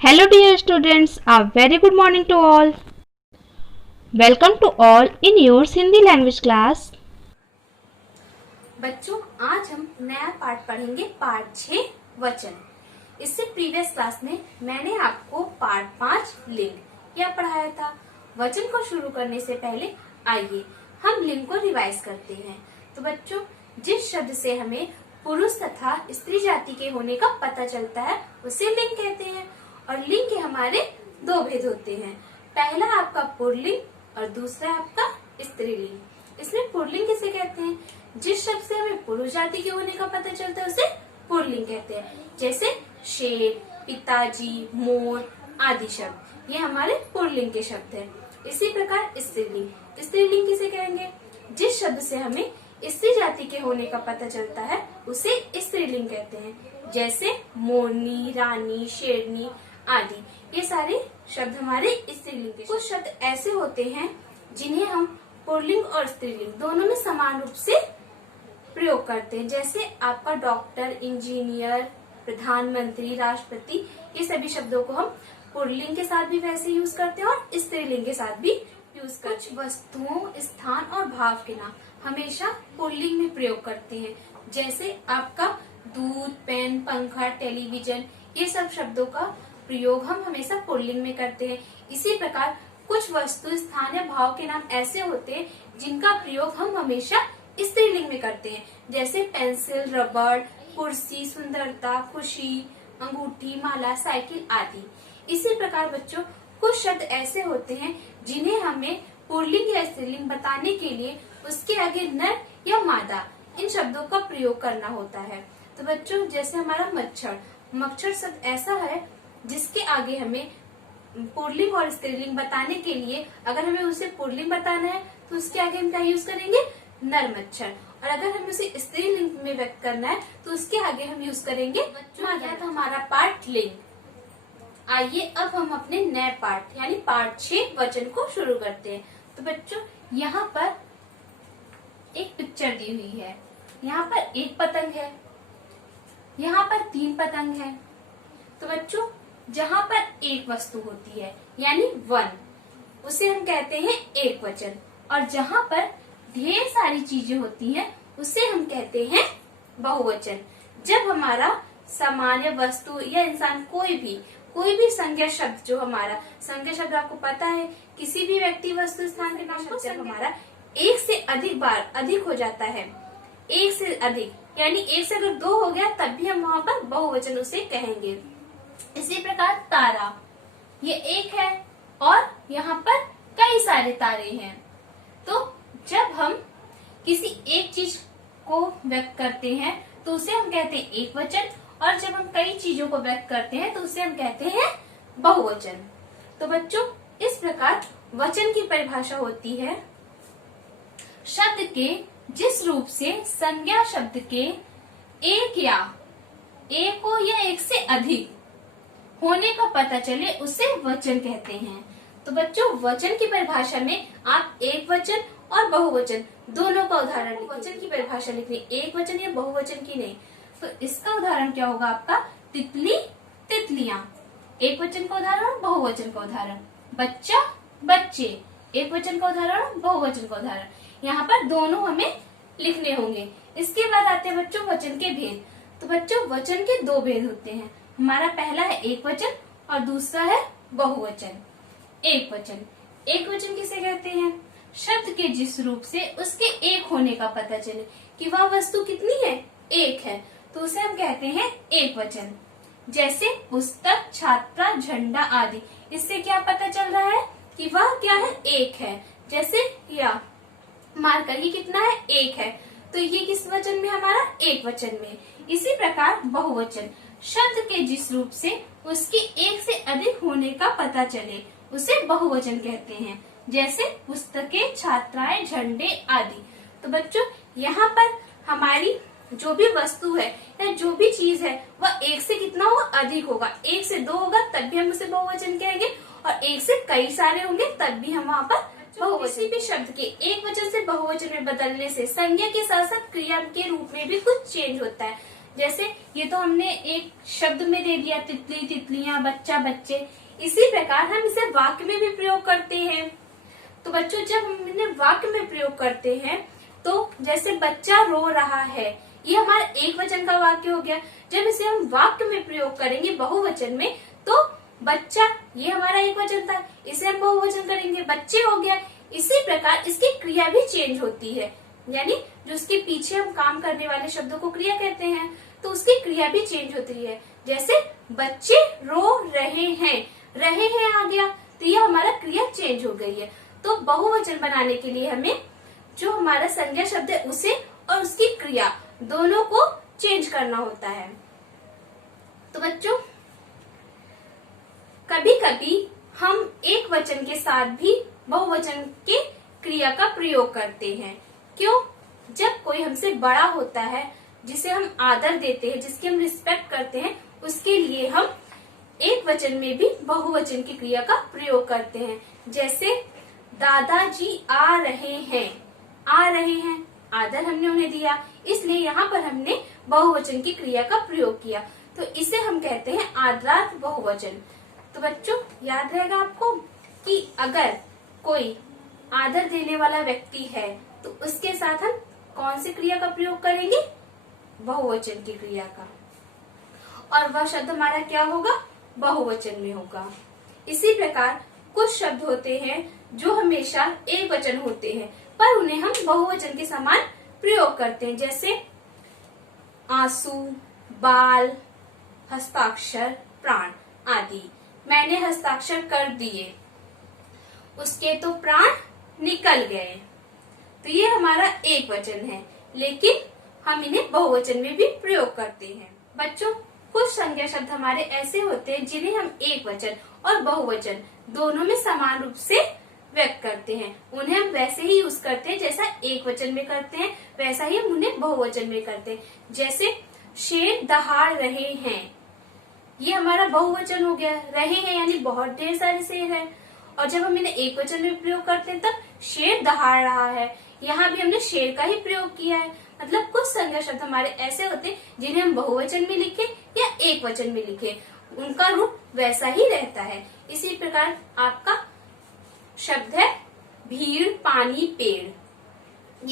Hello dear students, a very good morning to all. Welcome to all in your Hindi language class. बच्चों, आज हम नया पाठ पढ़ेंगे, पाठ 6 वचन। इससे प्रीवियस क्लास में मैंने आपको पाठ 5 लिंग यह पढ़ाया था। वचन को शुरू करने से पहले आइए हम लिंग को रिवाइज करते हैं। तो बच्चों, जिस शब्द से हमें पुरुष तथा स्त्री जाति के होने का पता चलता है उसे लिंग कहते हैं। और लिंग के हमारे दो भेद होते हैं, पहला आपका पुल्लिंग और दूसरा आपका स्त्रीलिंग। इसमें पुल्लिंग किसे कहते हैं? जिस शब्द से हमें पुरुष जाति के होने का पता चलता है उसे पुल्लिंग कहते हैं। जैसे शेर, पिताजी, मोर आदि शब्द, ये हमारे पुल्लिंग के शब्द हैं। इसी प्रकार स्त्रीलिंग, स्त्रीलिंग किसे कहेंगे? जिस शब्द से हमें स्त्री जाति के होने का पता चलता है उसे स्त्रीलिंग कहते हैं। जैसे मोरनी, रानी, शेरनी आदि, ये सारे शब्द हमारे स्त्रीलिंग के। कुछ शब्द ऐसे होते हैं जिन्हें हम पुल्लिंग और स्त्रीलिंग दोनों में समान रूप से प्रयोग करते हैं। जैसे आपका डॉक्टर, इंजीनियर, प्रधानमंत्री, राष्ट्रपति, ये सभी शब्दों को हम पुल्लिंग के साथ भी वैसे यूज करते हैं और स्त्रीलिंग के साथ भी यूज करते हैं। कुछ वस्तुओं, स्थान और भाव के नाम हमेशा पुल्लिंग में प्रयोग करते हैं। जैसे आपका दूध, पेन, पंखा, टेलीविजन, ये सब शब्दों का प्रयोग हम हमेशा पुल्लिंग में करते हैं। इसी प्रकार कुछ वस्तु, स्थान या भाव के नाम ऐसे होते हैं जिनका प्रयोग हम हमेशा स्त्रीलिंग में करते हैं। जैसे पेंसिल, रबड़, कुर्सी, सुंदरता, खुशी, अंगूठी, माला, साइकिल आदि। इसी प्रकार बच्चों, कुछ शब्द ऐसे होते हैं जिन्हें हमें पुल्लिंग या स्त्रीलिंग बताने के लिए उसके आगे नर या मादा इन शब्दों का प्रयोग करना होता है। तो बच्चों, जैसे हमारा मच्छर, मच्छर शब्द ऐसा है जिसके आगे हमें पुल्लिंग और स्त्रीलिंग बताने के लिए, अगर हमें उसे पुल्लिंग बताना है तो उसके आगे हम क्या यूज करेंगे? नर मच्छर। और अगर हमें उसे स्त्रीलिंग में व्यक्त करना है तो उसके आगे हम यूज करेंगे मादा। तो हमारा पाठ लिंग। आइए अब हम अपने नए पाठ यानी पाठ 6 वचन को शुरू करते हैं। तो बच्चों, यहाँ पर एक पिक्चर दी हुई है। यहाँ पर एक पतंग है, यहाँ पर 3 पतंग है। तो बच्चों, जहाँ पर एक वस्तु होती है यानी वन, उसे हम कहते हैं एक वचन। और जहाँ पर ढेर सारी चीजें होती हैं उसे हम कहते हैं बहुवचन। जब हमारा सामान्य वस्तु या इंसान कोई भी संज्ञा शब्द, जो हमारा संज्ञा शब्द आपको पता है, किसी भी व्यक्ति, वस्तु, स्थान के नाम को जब हमारा एक से अधिक बार अधिक हो जाता है, एक से अधिक यानी एक से अगर 2 हो गया तब भी हम वहाँ पर बहुवचन उसे कहेंगे। इसी प्रकार तारा, ये एक है और यहाँ पर कई सारे तारे हैं। तो जब हम किसी एक चीज को व्यक्त करते हैं तो उसे हम कहते हैं एक वचन, और जब हम कई चीजों को व्यक्त करते हैं तो उसे हम कहते हैं बहुवचन। तो बच्चों, इस प्रकार वचन की परिभाषा होती है शब्द के जिस रूप से संज्ञा शब्द के एक या एक हो या एक से अधिक होने का पता चले उसे वचन कहते हैं। तो बच्चों, वचन की परिभाषा में आप एक वचन और बहुवचन दोनों का उदाहरण लिखिए। वचन की परिभाषा लिखनी, एक वचन या बहुवचन की नहीं। तो इसका उदाहरण क्या होगा आपका? तितली, तितलियां, एक वचन का उदाहरण, बहुवचन का उदाहरण। बच्चा, बच्चे, एक वचन का उदाहरण, बहुवचन का उदाहरण। यहाँ पर दोनों हमें लिखने होंगे। इसके बाद आते हैं बच्चों वचन के भेद। तो बच्चों, वचन के 2 भेद होते हैं। हमारा पहला है एक वचन और दूसरा है बहुवचन। एक वचन, एक वचन किसे कहते हैं? शब्द के जिस रूप से उसके एक होने का पता चले कि वह वस्तु कितनी है, एक है, तो उसे हम कहते हैं एक वचन। जैसे पुस्तक, छात्रा, झंडा आदि, इससे क्या पता चल रहा है कि वह क्या है, एक है। जैसे या मार्कर, ये कितना है, एक है, तो ये किस वचन में? हमारा एक वचन में। इसी प्रकार बहुवचन, शब्द के जिस रूप से उसके एक से अधिक होने का पता चले उसे बहुवचन कहते हैं। जैसे पुस्तकें, छात्राएं, झंडे आदि। तो बच्चों, यहाँ पर हमारी जो भी वस्तु है या जो भी चीज है वह एक से कितना होगा, अधिक होगा। एक से 2 होगा तब भी हम उसे बहुवचन कहेंगे, और एक से कई सारे होंगे तब भी हम वहाँ पर किसी भी शब्द के एक वचन से बहुवचन में बदलने से संज्ञा के साथ साथ क्रिया के रूप में भी कुछ चेंज होता है। जैसे ये तो हमने एक शब्द में दे दिया, तितली तितलियां, बच्चा बच्चे। इसी प्रकार हम इसे वाक्य में भी प्रयोग करते हैं। तो बच्चों जब हम इन्हें वाक्य में प्रयोग करते हैं तो जैसे बच्चा रो रहा है, ये हमारा एक वचन का वाक्य हो गया। जब इसे हम वाक्य में प्रयोग करेंगे बहुवचन में तो बच्चा ये हमारा एक वचन था, इसे हम बहुवचन करेंगे, बच्चे हो गया। इसी प्रकार इसकी क्रिया भी चेंज होती है, यानी जो उसके पीछे हम काम करने वाले शब्दों को क्रिया कहते हैं, तो उसकी क्रिया भी चेंज होती है। जैसे बच्चे रो रहे हैं आ गया, तो यह हमारा क्रिया चेंज हो गई है। तो बहुवचन बनाने के लिए हमें जो हमारा संज्ञा शब्द है उसे और उसकी क्रिया दोनों को चेंज करना होता है। तो बच्चों कभी कभी हम एक वचन के साथ भी बहुवचन के क्रिया का प्रयोग करते हैं। क्यों? जब कोई हमसे बड़ा होता है, जिसे हम आदर देते हैं, जिसकी हम रिस्पेक्ट करते हैं, उसके लिए हम एक वचन में भी बहुवचन की क्रिया का प्रयोग करते हैं। जैसे दादाजी आ रहे हैं, आदर हमने उन्हें दिया, इसलिए यहाँ पर हमने बहुवचन की क्रिया का प्रयोग किया, तो इसे हम कहते हैं आदरार्थ बहुवचन। तो बच्चों याद रहेगा आपको कि अगर कोई आदर देने वाला व्यक्ति है तो उसके साथ हम कौन सी क्रिया का प्रयोग करेंगे? बहुवचन की क्रिया का, और वह शब्द हमारा क्या होगा? बहुवचन में होगा। इसी प्रकार कुछ शब्द होते हैं जो हमेशा एक वचन होते हैं पर उन्हें हम बहुवचन के समान प्रयोग करते हैं। जैसे आंसू, बाल, हस्ताक्षर, प्राण आदि। मैंने हस्ताक्षर कर दिए, उसके तो प्राण निकल गए। तो ये हमारा एक वचन है, लेकिन हम इन्हें बहुवचन में भी प्रयोग करते हैं। बच्चों कुछ संज्ञा शब्द हमारे ऐसे होते हैं जिन्हें हम एक वचन और बहुवचन दोनों में समान रूप से व्यक्त करते हैं। उन्हें हम वैसे ही यूज करते हैं जैसा एक वचन में करते हैं, वैसा ही हम उन्हें बहुवचन में करते हैं। जैसे शेर दहाड़ रहे हैं, ये हमारा बहुवचन हो गया। रहे हैं यानी बहुत ढेर सारे शेर हैं, और जब हम इन्हें एक वचन में प्रयोग करते हैं तब शेर दहाड़ रहा है, यहाँ भी हमने शेर का ही प्रयोग किया है। मतलब कुछ संज्ञा शब्द हमारे ऐसे होते हैं जिन्हें हम बहुवचन में लिखे या एक वचन में लिखे, उनका रूप वैसा ही रहता है। इसी प्रकार आपका शब्द है भीड़, पानी, पेड़।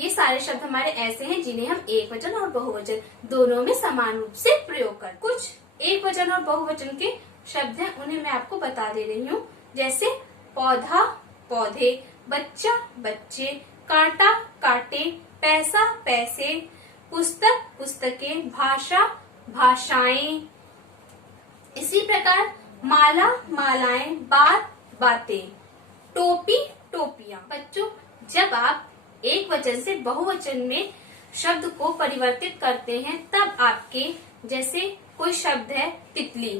ये सारे शब्द हमारे ऐसे हैं जिन्हें हम एक वचन और बहुवचन दोनों में समान रूप से प्रयोग कर। कुछ एक वचन और बहुवचन के शब्द हैं, उन्हें मैं आपको बता दे रही हूँ। जैसे पौधा, पौधे, बच्चा, बच्चे, कांटा, कांटे, पैसा, पैसे, पुस्तक, पुस्तकें, भाषा, भाषाएं। इसी प्रकार माला, मालाएं, बात, बातें, टोपी, टोपियां। बच्चों जब आप एक वचन से बहुवचन में शब्द को परिवर्तित करते हैं तब आपके जैसे कोई शब्द है तितली,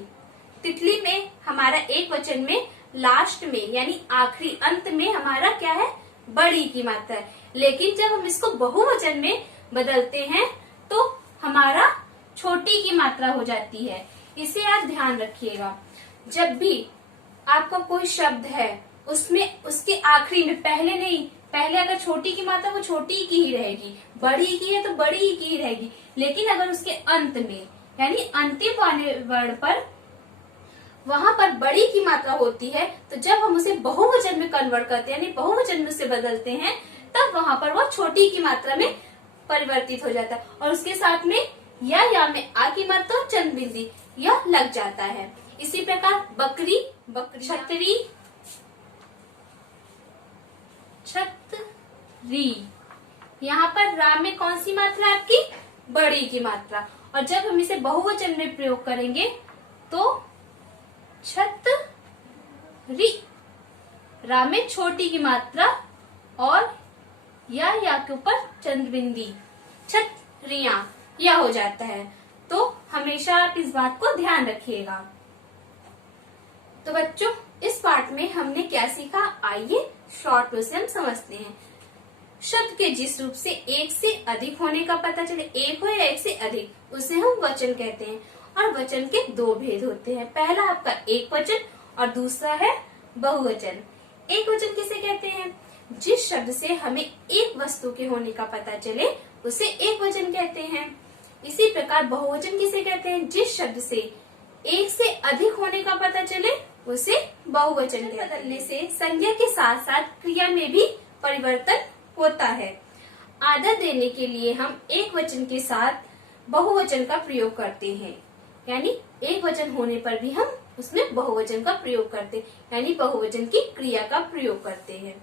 तितली में हमारा एक वचन में लास्ट में यानी आखिरी अंत में हमारा क्या है? बड़ी की मात्रा है। लेकिन जब हम इसको बहुवचन में बदलते हैं तो हमारा छोटी की मात्रा हो जाती है। इसे आप ध्यान रखिएगा। जब भी आपका कोई शब्द है उसमें उसके आखिरी में, पहले नहीं, पहले अगर छोटी की मात्रा वो छोटी की ही रहेगी, बड़ी की है तो बड़ी की ही रहेगी। लेकिन अगर उसके अंत में यानी अंतिम वाले वर्ण पर वहां पर बड़ी की मात्रा होती है, तो जब हम उसे बहुवचन में कन्वर्ट करते हैं यानी बहुवचन में उसे बदलते हैं तब वहां पर वो छोटी की मात्रा में परिवर्तित हो जाता है और उसके साथ में या में आ की मात्रा और चंद बिंदी यह लग जाता है। इसी प्रकार बकरी, बकरी, छतरी, छतरी। यहाँ पर रा में कौन सी मात्रा है आपकी? बड़ी की मात्रा। और जब हम इसे बहुवचन में प्रयोग करेंगे तो छतरी, रा में छोटी की मात्रा और या के ऊपर चंद्रबिंदी, छतरियां, यह हो जाता है। तो हमेशा आप इस बात को ध्यान रखिएगा। तो बच्चों इस पार्ट में हमने क्या सीखा, आइए शॉर्ट में से हम समझते हैं। शब्द के जिस रूप से एक से अधिक होने का पता चले, एक हो या एक से अधिक, उसे हम वचन कहते हैं। और वचन के दो भेद होते हैं, पहला आपका एक वचन और दूसरा है बहुवचन। एक वचन किसे कहते हैं? जिस शब्द से हमें एक वस्तु के होने का पता चले उसे एक वचन कहते हैं। इसी प्रकार बहुवचन किसे कहते हैं? जिस शब्द से एक से अधिक होने का पता चले उसे बहुवचन कहते हैं। बदलने से संज्ञा के साथ साथ क्रिया में भी परिवर्तन होता है। आदर देने के लिए हम एक वचन के साथ बहुवचन का प्रयोग करते हैं, यानी एक वचन होने पर भी हम उसमें बहुवचन का प्रयोग करते हैं, यानी बहुवचन की क्रिया का प्रयोग करते हैं।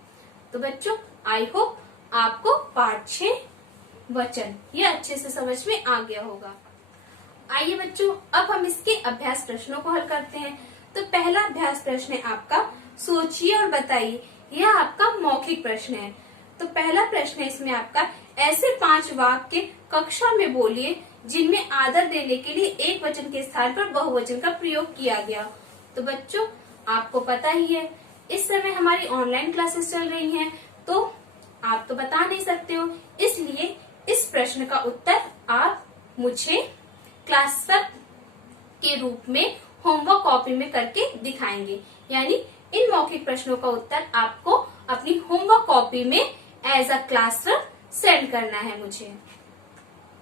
तो बच्चों, आई होप आपको पाठ 6 वचन ये अच्छे से समझ में आ गया होगा। आइए बच्चों, अब हम इसके अभ्यास प्रश्नों को हल करते हैं। तो पहला अभ्यास प्रश्न है आपका, सोचिए और बताइए। यह आपका मौखिक प्रश्न है। तो पहला प्रश्न है इसमें आपका, ऐसे 5 वाक्य कक्षा में बोलिए जिनमें आदर देने के लिए एक वचन के स्थान पर बहुवचन का प्रयोग किया गया। तो बच्चों, आपको पता ही है इस समय हमारी ऑनलाइन क्लासेस चल रही हैं, तो आप तो बता नहीं सकते हो, इसलिए इस प्रश्न का उत्तर आप मुझे क्लास वर्क के रूप में होमवर्क कॉपी में करके दिखाएंगे। यानी इन मौखिक प्रश्नों का उत्तर आपको अपनी होमवर्क कॉपी में as a class work send करना है मुझे।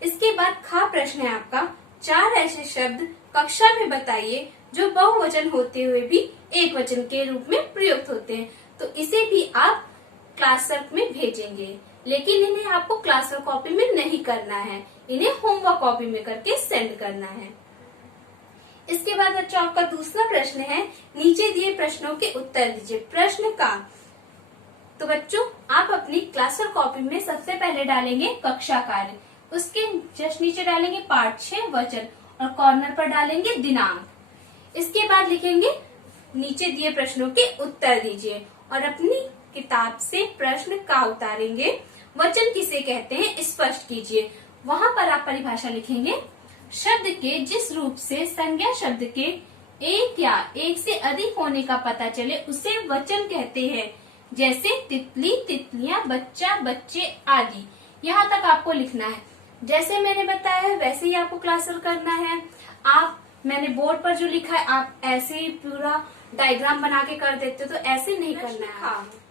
इसके बाद खा प्रश्न है आपका, 4 ऐसे शब्द कक्षा में बताइए जो बहुवचन होते हुए भी एक वचन के रूप में प्रयुक्त होते हैं। तो इसे भी आप क्लास वर्क में भेजेंगे, लेकिन इन्हें आपको क्लास वर्क कॉपी में नहीं करना है, इन्हें होमवर्क कॉपी में करके सेंड करना है। इसके बाद बच्चों आपका दूसरा प्रश्न है, नीचे दिए प्रश्नों के उत्तर दीजिए। प्रश्न का, तो बच्चों आप अपनी क्लास वर्क कॉपी में सबसे पहले डालेंगे कक्षा कार्य, उसके जस्ट नीचे डालेंगे पाठ 6 वचन और कॉर्नर पर डालेंगे दिनांक। इसके बाद लिखेंगे नीचे दिए प्रश्नों के उत्तर दीजिए और अपनी किताब से प्रश्न का उतारेंगे। वचन किसे कहते हैं स्पष्ट कीजिए। वहां पर आप परिभाषा लिखेंगे, शब्द के जिस रूप से संज्ञा शब्द के एक या एक से अधिक होने का पता चले उसे वचन कहते हैं। जैसे तितली, तितलियां, बच्चा, बच्चे आदि। यहाँ तक आपको लिखना है। जैसे मैंने बताया है वैसे ही आपको क्लास वर्क करना है। मैंने बोर्ड पर जो लिखा है आप ऐसे ही पूरा डायग्राम बना के कर देते हो, तो ऐसे नहीं करना है।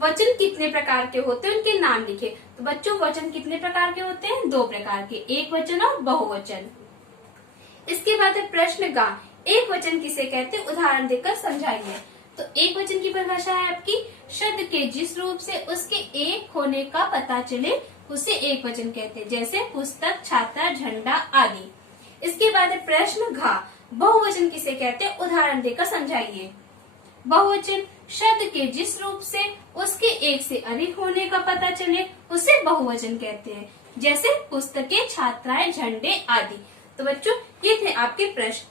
वचन कितने प्रकार के होते हैं उनके नाम लिखे। तो बच्चों, वचन कितने प्रकार के होते हैं? 2 प्रकार के, एक वचन और बहुवचन। इसके बाद है प्रश्न गा, एक वचन किसे कहते हैं उदाहरण देकर समझाइए। तो एक वचन की परिभाषा है आपकी, शब्द के जिस रूप से उसके एक होने का पता चले उसे एक वचन कहते हैं। जैसे पुस्तक, छाता, झंडा आदि। इसके बाद है प्रश्न घा, बहुवचन किसे कहते हैं उदाहरण देकर समझाइए। बहुवचन, शब्द के जिस रूप से उसके एक से अधिक होने का पता चले उसे बहुवचन कहते हैं। जैसे पुस्तकें, छात्राएं, झंडे आदि। तो बच्चों, ये थे आपके प्रश्न।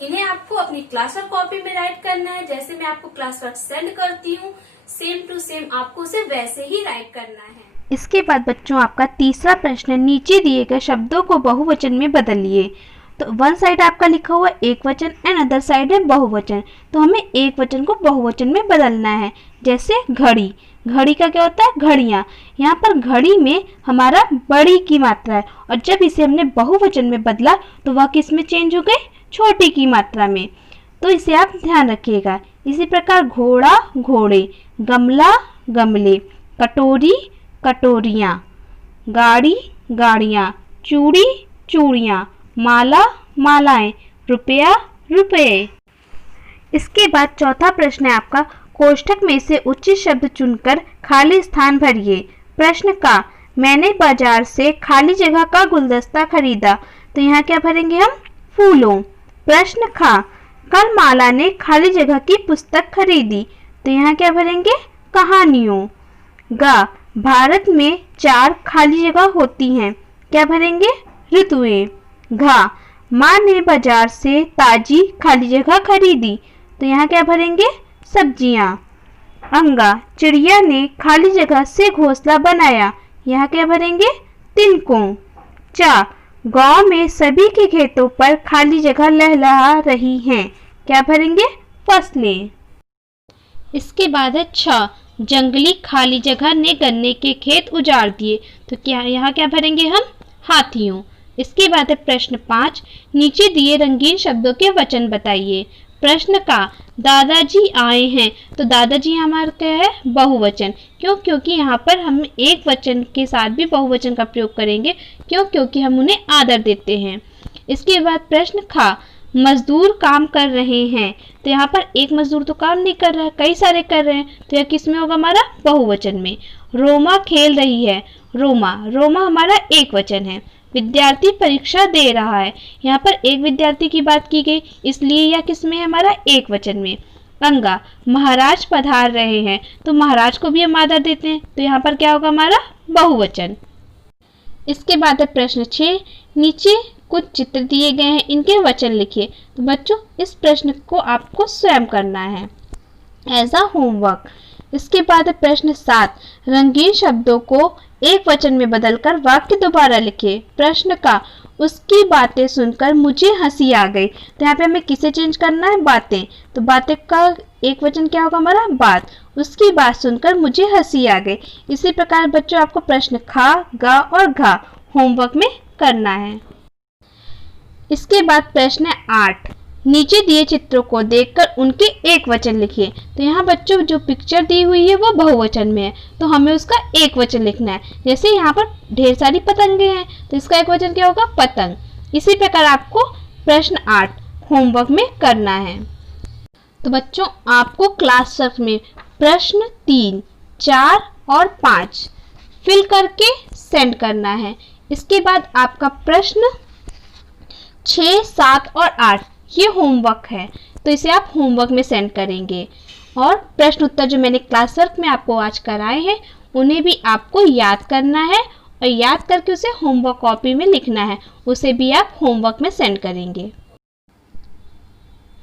इन्हें आपको अपनी क्लास वर्क कॉपी में राइट करना है। जैसे मैं आपको क्लास वर्क सेंड करती हूँ, सेम टू सेम आपको उसे वैसे ही राइट करना है। इसके बाद बच्चों आपका तीसरा प्रश्न, नीचे दिए गए शब्दों को बहुवचन में बदलिए। तो वन साइड आपका लिखा हुआ एक वचन एंड अदर साइड है बहुवचन। तो हमें एक वचन को बहुवचन में बदलना है। जैसे घड़ी, घड़ी का क्या होता है? घड़ियाँ। यहाँ पर घड़ी में हमारा बड़ी की मात्रा है और जब इसे हमने बहुवचन में बदला तो वह किस में चेंज हो गई? छोटी की मात्रा में। तो इसे आप ध्यान रखिएगा। इसी प्रकार घोड़ा, घोड़े, गमला, गमले, कटोरी, कटोरियाँ, गाड़ी, गाड़ियाँ, चूड़ी, चूड़ियाँ, माला, मालाएं, रुपया, रुपये। इसके बाद चौथा प्रश्न है आपका, कोष्ठक में से उचित शब्द चुनकर खाली स्थान भरिए। प्रश्न का, मैंने बाजार से खाली जगह का गुलदस्ता खरीदा। तो यहाँ क्या भरेंगे हम? फूलों। प्रश्न खा, कल माला ने खाली जगह की पुस्तक खरीदी। तो यहाँ क्या भरेंगे? कहानियों। गा, भारत में 4 खाली जगह होती हैं। क्या भरेंगे? ऋतुएं। घा, माँ ने बाजार से ताजी खाली जगह खरीदी। तो यहाँ क्या भरेंगे? सब्जियाँ। अंगा, चिड़िया ने खाली जगह से घोंसला बनाया। यहाँ क्या भरेंगे? तिनकों। चा, गांव में सभी के खेतों पर खाली जगह लहलहा रही हैं। क्या भरेंगे? फसलें। इसके बाद है छ, जंगली खाली जगह ने गन्ने के खेत उजाड़ दिए। तो क्या यहाँ क्या भरेंगे हम? हाथियों। इसके बाद है प्रश्न 5, नीचे दिए रंगीन शब्दों के वचन बताइए। प्रश्न का दादाजी आए हैं, तो दादाजी हमारा क्या है, बहुवचन। क्यों? क्योंकि यहाँ पर हम एक वचन के साथ भी बहुवचन का प्रयोग करेंगे। क्यों? क्योंकि हम उन्हें आदर देते हैं। इसके बाद प्रश्न खा, मजदूर काम कर रहे हैं, तो यहाँ पर एक मजदूर तो काम नहीं कर रहा है, कई सारे कर रहे हैं, तो यह किस में होगा, हमारा बहुवचन में। रोमा खेल रही है, रोमा, रोमा हमारा एक वचन है। विद्यार्थी परीक्षा दे रहा है, यहाँ पर एक विद्यार्थी की बात की गई, इसलिए यह किस में है, हमारा एक वचन में। अंगा, महाराज पधार रहे हैं, तो महाराज को भी हम आदर देते हैं, तो यहाँ पर क्या होगा, हमारा बहुवचन। इसके बाद है प्रश्न 6, नीचे कुछ चित्र दिए गए हैं, इनके वचन लिखिए। तो बच्चों इस प्रश्न को आपको स्वयं करना है एज अ होमवर्क। इसके बाद है प्रश्न 7, रंगीन शब्दों को एक वचन में बदलकर वाक्य दोबारा लिखिए। प्रश्न का, उसकी बातें सुनकर मुझे हंसी आ गई, तो यहाँ पे हमें किसे चेंज करना है, बातें। तो बातें का एक वचन क्या होगा, हमारा बात। उसकी बात सुनकर मुझे हंसी आ गई। इसी प्रकार बच्चों आपको प्रश्न खा, गा और घा होमवर्क में करना है। इसके बाद प्रश्न 8, नीचे दिए चित्रों को देखकर उनके एक वचन लिखिए। तो यहाँ बच्चों जो पिक्चर दी हुई है वो बहुवचन में है, तो हमें उसका एक वचन लिखना है। जैसे यहाँ पर ढेर सारी पतंगे हैं, तो इसका एक वचन क्या होगा, पतंग। इसी प्रकार आपको प्रश्न 8 होमवर्क में करना है। तो बच्चों आपको क्लास वर्क में प्रश्न 3, 4 और 5 फिल करके सेंड करना है। इसके बाद आपका प्रश्न 6, 7 और 8 ये होमवर्क है, तो इसे आप होमवर्क में सेंड करेंगे। और प्रश्न उत्तर जो मैंने क्लास वर्क में आपको आज कराए हैं उन्हें भी आपको याद करना है और याद करके उसे होमवर्क कॉपी में लिखना है, उसे भी आप होमवर्क में सेंड करेंगे।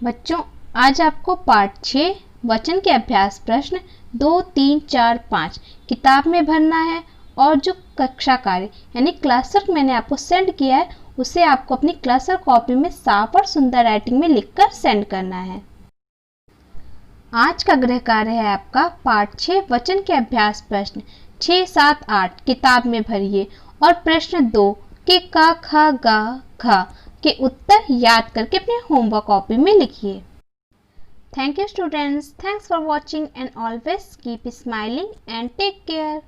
बच्चों आज आपको पार्ट 6 वचन के अभ्यास प्रश्न 2, 3, 4, 5 किताब में भरना है, और जो कक्षा कार्य यानी क्लास वर्क मैंने आपको सेंड किया है उसे आपको अपनी क्लास वर्क कॉपी में साफ और सुंदर राइटिंग में लिखकर सेंड करना है। आज का गृह कार्य है आपका पार्ट 6 वचन के अभ्यास प्रश्न 6, 7, 8 किताब में भरिए, और प्रश्न 2 के का, खा, गा, घा के उत्तर याद करके अपने होमवर्क कॉपी में लिखिए। Thank you students. Thanks for watching and always keep smiling and take care.